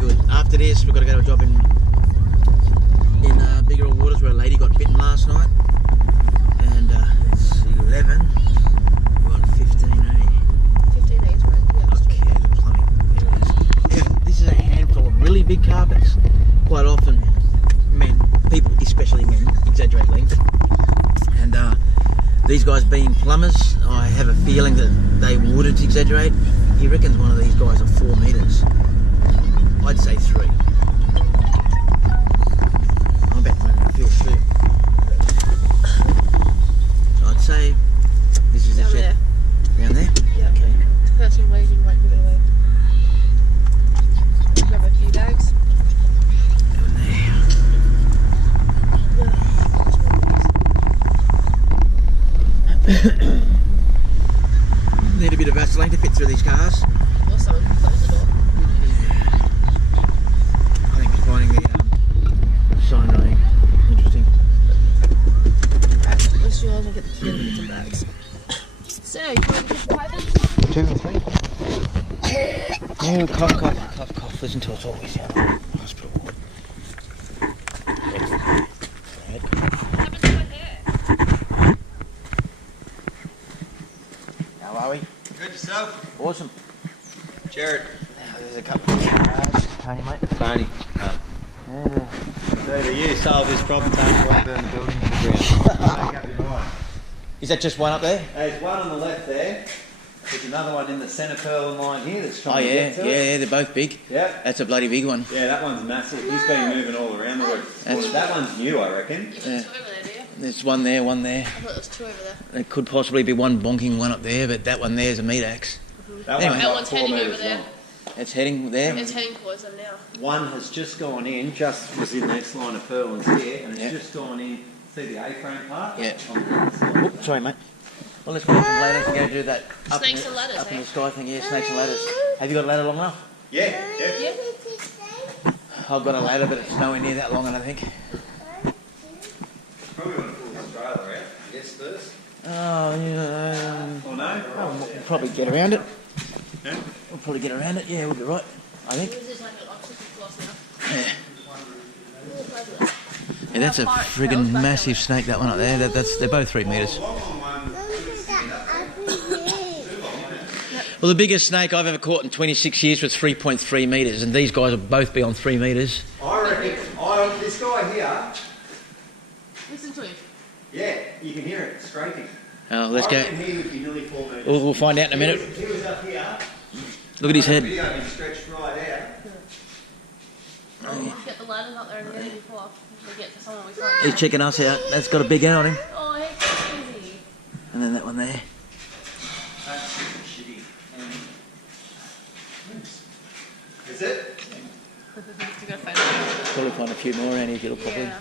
good. After this, we've got to go to a job in Bigger Waters where a lady got bitten last night. And it's 11. We're on 15A. 15A is right. Yeah. Okay, the plumbing. There it is. Yeah, this is a handful of really big carpets. Quite often, people, especially men, exaggerate length. And these guys being plumbers, I have a feeling that they wouldn't exaggerate. He reckons one of these guys are 4 metres. I'd say 3. I bet mine would feel 2. So I'd say this is the shed. Around there? Yeah. Okay. The person waving might give it away. Grab a few bags. Down there. Need a bit of Vaseline to fit through these cars. Or someone can close the door. I think it's finding the sign writing interesting. At least you also get the key and get some bags. So, you want to get the pipes? 2 or 3? Oh, cough. Listen to us always here. Hospital ward. How are we? Good, yourself? Awesome. Jared. There's a couple of cars. Tony, mate. Tony. Yeah. So do you solve this problem, Tony? Won't burn the building to the ground. Is that just one up there? There's one on the left there. There's another one in the centre purl line here that's trying Oh to yeah, get to it. yeah, they're both big. Yep. That's a bloody big one. Yeah, that one's massive. He's been moving all around the roof. That one's new, I reckon. You've got 2 over there, do you? There's one there, one there. I thought there was 2 over there. There could possibly be one bonking one up there, but that one there is a meat axe. That Anyway. That one's one's like 4 heading over metres there. long. It's heading there. It's heading towards them now. One has just gone in, just was in the next line of purlins here, and it's Yep. just gone in. See the A-frame part? Yeah. On the other side. Oop, sorry, mate. Well, let's put some ladders and go do that. Up Snakes in and ladders, Up in eh? the sky thing, yeah, snakes and ladders. Have you got a ladder long enough? Yeah, yeah. Yeah. I've got a ladder, but it's nowhere near that long, I don't think. Probably want to pull this trailer out, I guess, first. Oh, yeah. Or no? We'll probably get around it. Yeah. We'll probably get around it. Yeah, we'll be right, I think. This is like an oxygen floss now. Yeah. Yeah, that's a friggin' massive snake, that one up there. They're both 3 metres. Well, the biggest snake I've ever caught in 26 years was 3.3 metres, and these guys will both be on 3 metres. I reckon, this guy here, Listen to him. yeah, you can hear it scraping. Oh, let's I go. reckon he would be nearly 4 metres. We'll find out in a minute. He was up here. Look at his head. Video he stretched right out. Get the ladders up there and get it before we get to someone we find. He's checking us out. That's got a big head on him. Oh, heck, easy. And then that one there. That's shitty. Is it? You gotta find out. Probably find a few more around here if you look properly. Yeah.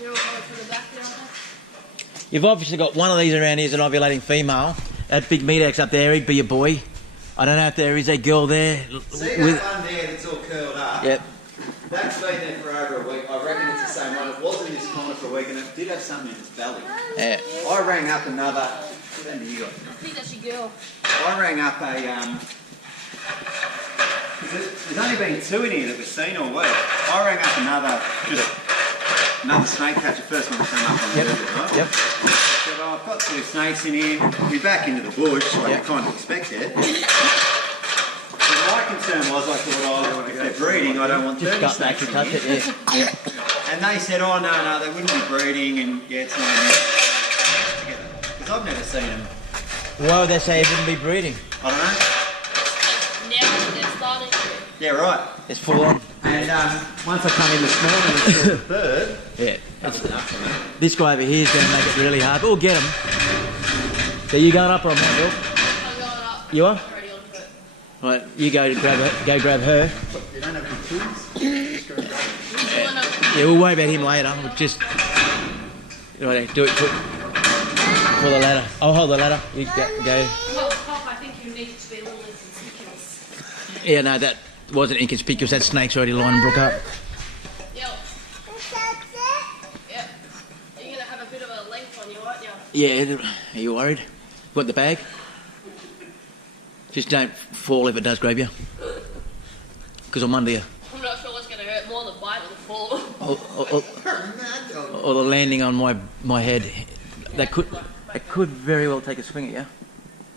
You're all going for the back there, aren't they? You've obviously got one of these around here as an ovulating female. That big meat axe up there, he'd be your boy. I don't know if there is a girl there. See that one there that's all curled up? Yep. That's been there for over a week. I reckon it's the same one. It was in this corner for a week and it did have something in its belly. Yeah. I rang up another... What do you got? I think that's your girl. I rang up a... There's only been 2 in here that we've seen all week. I rang up another snake catcher, first one that came up on the visit, right? Yep. Said, oh, I've got 2 snakes in here. We're back into the bush, like you kind of expected. But my concern was, I thought, oh, if they're breeding, I don't want 30 Just snakes to in touch here. it, yeah. And they said, oh, no, they wouldn't be breeding, and yeah, it's not together. Because I've never seen them. Why would they say it wouldn't be breeding? I don't know. Now they're starting to. Yeah, right. It's full on. And once I come in this morning and saw the third, Yeah. that was enough for me. This guy over here is going to make it really hard. But we'll get him. So you going up or am I, Bill? I'm going up. You are? Already onto it. Right, you go grab her. You don't have any tools? Yeah, we'll worry about him later. We'll just... Right, do it for the ladder. I'll hold the ladder. You go. Pop, I think you need to be a little inconspicuous. Yeah, no, that wasn't inconspicuous. That snake's already lining Brooke up. Yep. Yep. You're going to have a bit of a length on you, aren't you? Yeah, are you worried? Want the bag? Just don't fall if it does grab you. Because I'm under you. I'm not sure what's going to hurt more, the bite or the fall. Or the landing on my head. That could very well take a swing at you.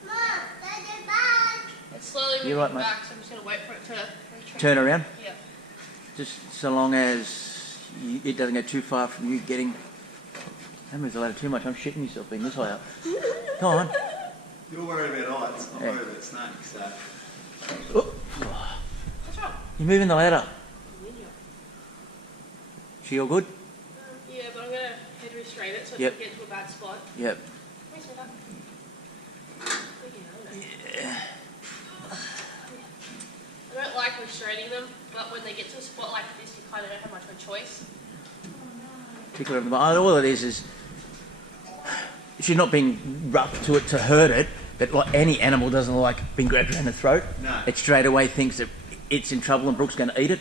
Mom, there's your bag. It's slowly moving You're right, mate. back, so I'm just going to wait for it to retreat. Turn around? Yeah. Just so long as it doesn't go too far from you getting... That moves the ladder too much. I'm shitting myself being this high up. Come on. You're worried about heights, I'm worried about snakes. So. Oh. What's wrong? You're moving the ladder. She all good? Yeah, but I'm going to head restrain it so it Yep. doesn't get to a bad spot. Yep. Where's my dad? Yeah. I don't like restraining them, but when they get to a spot like this, you kind of don't have much of a choice. Tickle her in the butt. All it is she's not being rough to it to hurt it, but like any animal doesn't like being grabbed around the throat. No. It straight away thinks that it's in trouble and Brooke's going to eat it,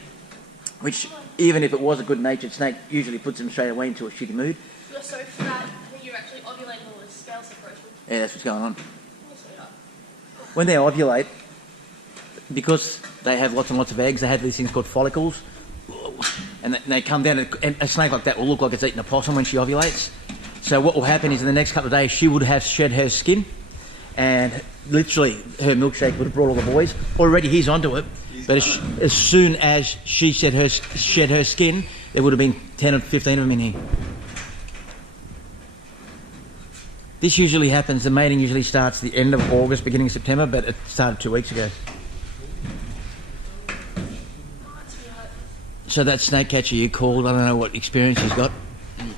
which even if it was a good-natured snake, usually puts them straight away into a shitty mood. You're so fat, I think you're actually ovulating all this scale separation. Yeah, that's what's going on. Also, When they ovulate, because they have lots and lots of eggs, they have these things called follicles, and they come down, and a snake like that will look like it's eating a possum when she ovulates. So what will happen is in the next couple of days, she would have shed her skin, and literally her milkshake would have brought all the boys. Already he's onto it, but as soon as she shed her skin, there would have been 10 or 15 of them in here. This usually happens, the mating usually starts the end of August, beginning of September, but it started 2 weeks ago. So that snake catcher you called, I don't know what experience he's got.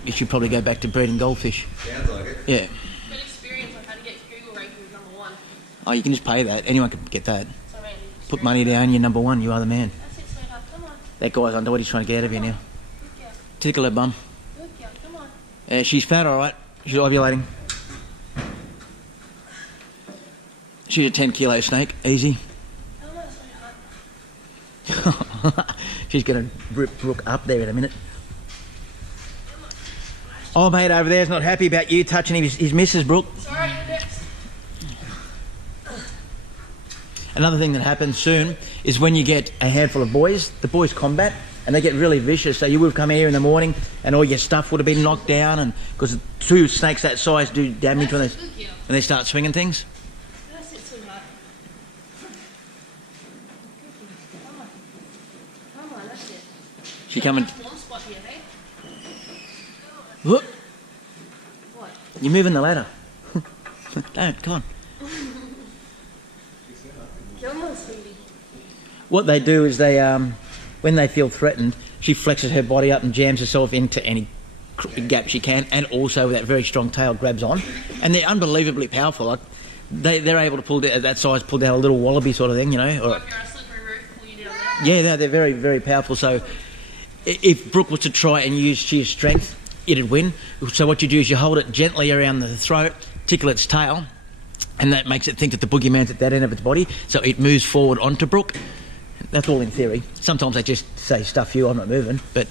You should probably go back to breeding goldfish. Sounds like it. Yeah. good experience on how to get Google rankings #1. Oh, you can just pay that. Anyone can get that. So, I mean, Put money down, you're number one, you are the man. That's it, sweetheart. Come on. That guy's under what he's trying to get out of you now. Look here. Tickle her bum. Look here. Come on. She's fat, alright. She's ovulating. She's a 10 kilo snake, easy. Come on, sweetheart. She's going to rip Brooke up there in a minute. Oh, mate over there's not happy about you touching his missus, Brooke. Sorry, you're next. Another thing that happens soon is when you get a handful of boys, the boys combat, and they get really vicious. So you would have come here in the morning and all your stuff would have been knocked down, and because two snakes that size do damage when they start swinging things. That's it, sweetheart. Come on, that's it. She coming. Nice warm spot here, hey? Look, What? you're moving the ladder. Don't, come on. Come on, sweetie. What they do is they, when they feel threatened, she flexes her body up and jams herself into any gap she can, and also with that very strong tail grabs on. And they're unbelievably powerful. Like they're able to pull that size, pull down a little wallaby sort of thing, you know. Or, If you're on a slippery roof, pull you down there. yeah, they're very, very powerful. So if Brooke was to try and use sheer strength, it'd win. So what you do is you hold it gently around the throat, tickle its tail, and that makes it think that the boogeyman's at that end of its body, so it moves forward onto Brooke. That's all in theory. Sometimes they just say, stuff you, I'm not moving, but...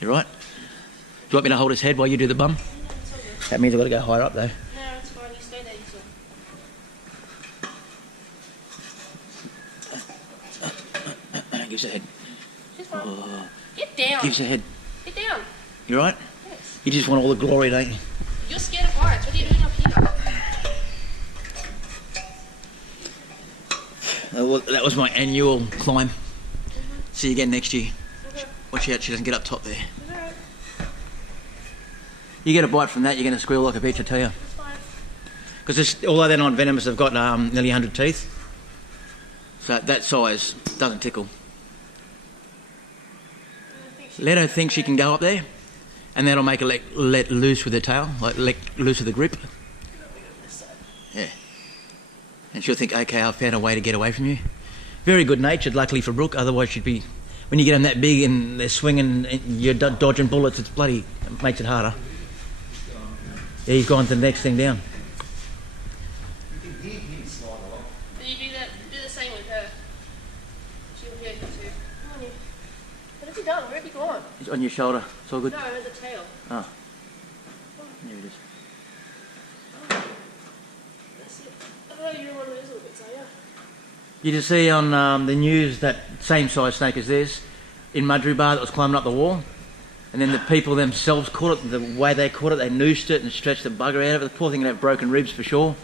You're right. Do you want me to hold his head while you do the bum? No, it's all good. That means I've got to go higher up, though. No, it's fine. You stay there, you saw. Give us a head. She's fine. Oh, Get down. give us a head. Get down. You right? Yes. You just want all the glory, don't you? You're scared of heights. What are you doing up here? Well, that was my annual climb. See you again next year. Watch out, she doesn't get up top there. Alright. You get a bite from that, you're going to squeal like a bitch, I tell you. It's fine. Because although they're not venomous, they've got nearly 100 teeth. So that size doesn't tickle. Let her think she can go up there, and that'll make her let loose with her tail, like let loose with the grip. Yeah. And she'll think, okay, I've found a way to get away from you. Very good natured, luckily for Brooke, otherwise she'd be... When you get them that big and they're swinging, and you're dodging bullets, it makes it harder. Yeah, he's gone to the next thing down. But you do the same with her. She'll hear you too. Come on, you. What have you done? Where have you gone? It's on your shoulder, it's all good. No, the tail. Oh. There it is. That's it. know you're one of those little bits, are you? You just see on the news that same size snake as this in Mudgery Bar that was climbing up the wall, and then the people themselves caught it. The way they caught it, they noosed it and stretched the bugger out of it. The poor thing would have broken ribs for sure.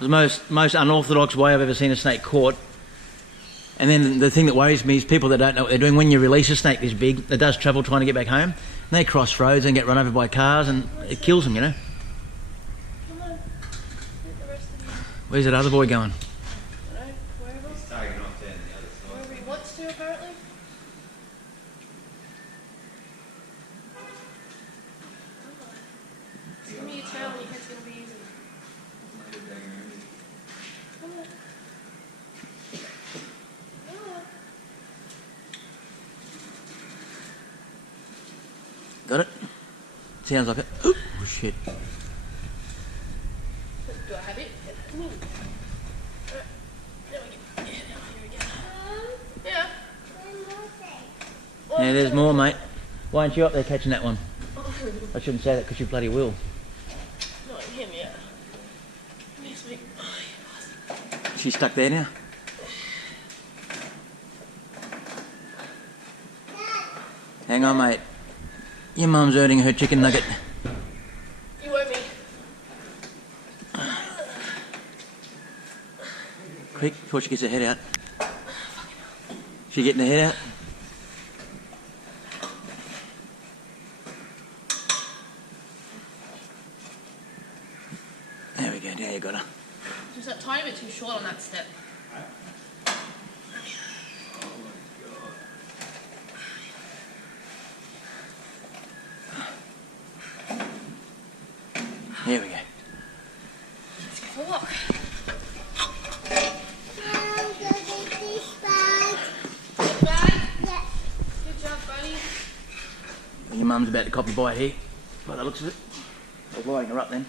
It was the most unorthodox way I've ever seen a snake caught. And then the thing that worries me is people that don't know what they're doing. When you release a snake this big, that does travel trying to get back home, and they cross roads and get run over by cars, and it kills them, you know. Come on. Get the rest of you. Where's that other boy going? I don't know. Wherever. He's taking off down the other side. Wherever he wants to, apparently. Give me your tail and your head's going to be easy. Come on. Got it? Sounds like it. Oh shit. Do I have it? Come on. Alright. There we go. Yeah, here we go. Yeah. Yeah, there's more, mate. Why aren't you up there catching that one? I shouldn't say that because you bloody will. Not him yet. Yes, mate. She's stuck there now. Hang on, mate. Your mum's earning her chicken nugget. You owe me. Quick, before she gets her head out. She getting her head out? There we go, now you got her. Just that tiny bit too short on that step. Here we go. Let's go for a walk. Good bag? Yeah. Good job, buddy. Your mum's about to cop a bite here, by the looks of it. They're lining her up then.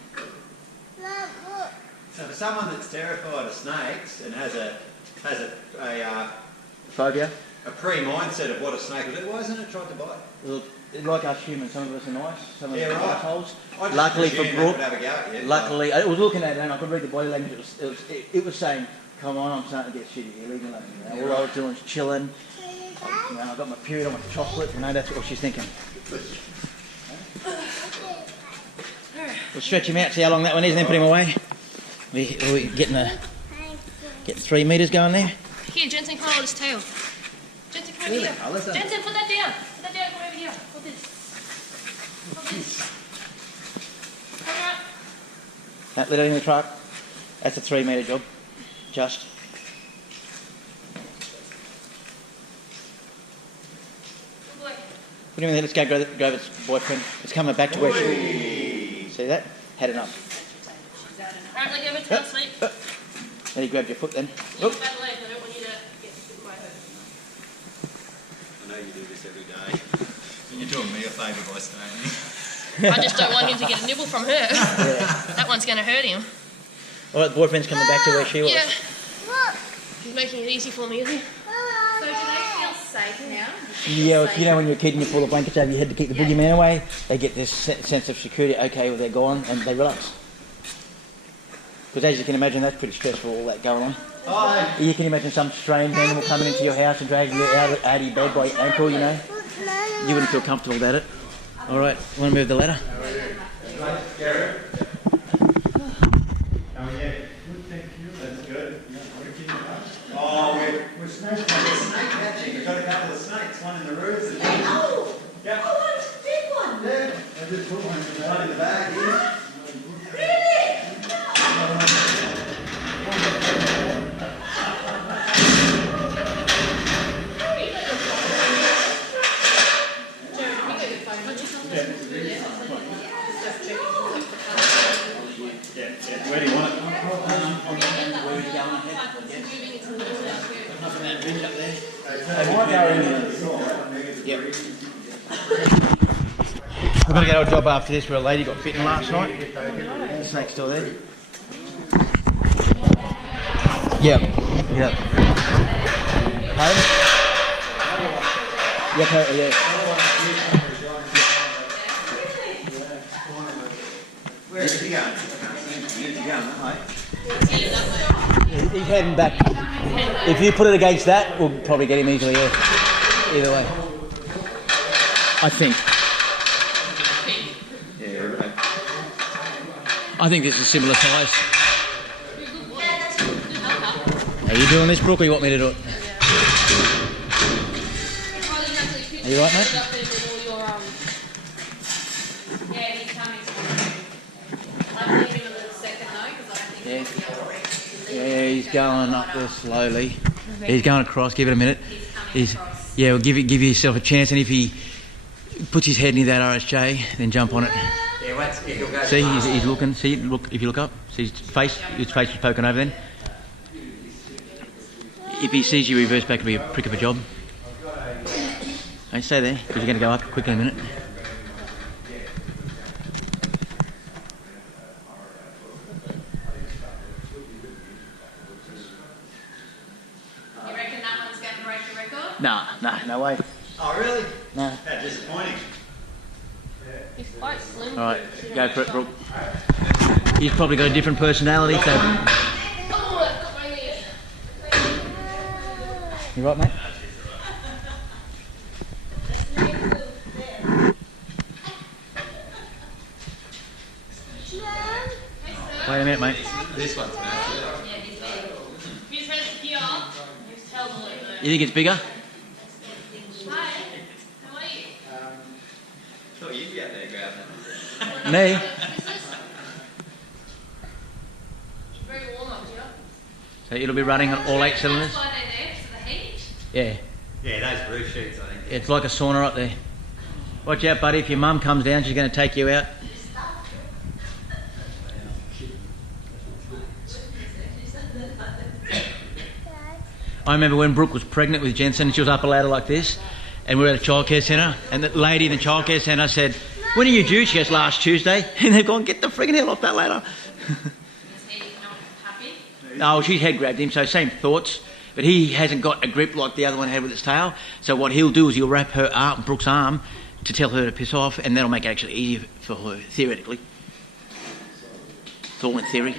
So for someone that's terrified of snakes and has a Phobia? pre-mindset of what a snake will do, why isn't it trying to bite? Look, like us humans, some of us are nice, some of us Yeah, are right. assholes. I just Luckily for presumed they Brooke, would have a go at you. luckily, I was looking at it and I could read the body language. It was saying, "Come on, I'm starting to get shitty here. Leave me alone." You know, all I was doing was chilling. You know, I got my period on my chocolate. You know, that's what she's thinking. We'll stretch him out, see how long that one is, and then put him away. We getting 3 metres going there. Here, Jensen, come hold his tail. Jensen, come over here. I'll listen. Jensen, put that down. Put that down, come over here. Hold this. Hold this. Come out. Let it in the truck. That's a 3 metre job. Just. Good boy. Put him in there. Let's go grab its boyfriend. It's coming back to where she. See that? Had enough. Alright, let go of her tail, sleep. Then he grabbed your foot then. You have bad legs, I don't want you to get too quiet. I know you do this every day. You're doing me a favour by staying. I just don't want him to get a nibble from her. Yeah. That one's going to hurt him. Alright, the boyfriend's coming back to where she was. Yeah. He's making it easy for me, isn't he? So do they feel safe now? Yeah, well, you know when you're a kid and you pull the blankets over your head to keep the boogeyman away, they get this sense of security, okay, well they're gone, and they relax. Because as you can imagine, that's pretty stressful, all that going on. Hi. You can imagine some strange animal coming into your house and dragging you out of your bed by your ankle, you know. You wouldn't feel comfortable about it. Alright, want to move the ladder? How are you? Good, thank you. That's good. Oh, we're snake catching. We've got a couple of snakes, one in the roof. And yeah. Oh, what? Big one. Yeah, I just put one in the bag here. Where do you want it? Yep. We're going to get our job after this where a lady got bitten last night. The snake's still there. Yep. Yep. Home? Yep, yeah. Where is he going? Where's he going? That way. He's heading back. If you put it against that, we'll probably get him easily, yeah. Either way. I think. I think this is similar size. Are you doing this, Brooke, or you want me to do it? Are you right, mate? Yeah, he's coming to I'll leave him a little second though, because I don't think he'll be able to reach. Yeah, he's going up there slowly. He's going across, give it a minute. He's coming across. Yeah, well, give yourself a chance, and if he puts his head near that RSJ, then jump on it. See, he's looking. See, look. If you look up, see his face was poking over then. If he sees you reverse back, it'll be a prick of a job. Don't stay there, because you're going to go up quickly in a minute. You reckon that one's going to break the record? Nah, no way. Oh, really? No. That's disappointing. He's quite slim. All right, go for it, Brooke. He's probably got a different personality, so... Oh, I've got my ear. You right, mate? Wait a minute, mate. This one's massive. Yeah, he's big. If he's headed here, he's tell the little bit. You think it's bigger? Hi, how are you? Thought you'd be out there grabbing. Me? It's very warm up here. So it'll be running on all 8 cylinders? That's why they're there, for the heat. Yeah. Yeah, those roof sheets, I think. It's like a sauna up there. Watch out, buddy. If your mum comes down, she's going to take you out. I remember when Brooke was pregnant with Jensen, and she was up a ladder like this, and we were at a childcare centre, and the lady in the childcare centre said, "When are you due?" She goes, "Last Tuesday." And they've gone, "Get the friggin' hell off that ladder." Is he not happy? No, she head grabbed him, so same thoughts, but he hasn't got a grip like the other one had with its tail. So what he'll do is he'll wrap her arm, Brooke's arm, to tell her to piss off, and that'll make it actually easier for her, theoretically. It's all in theory.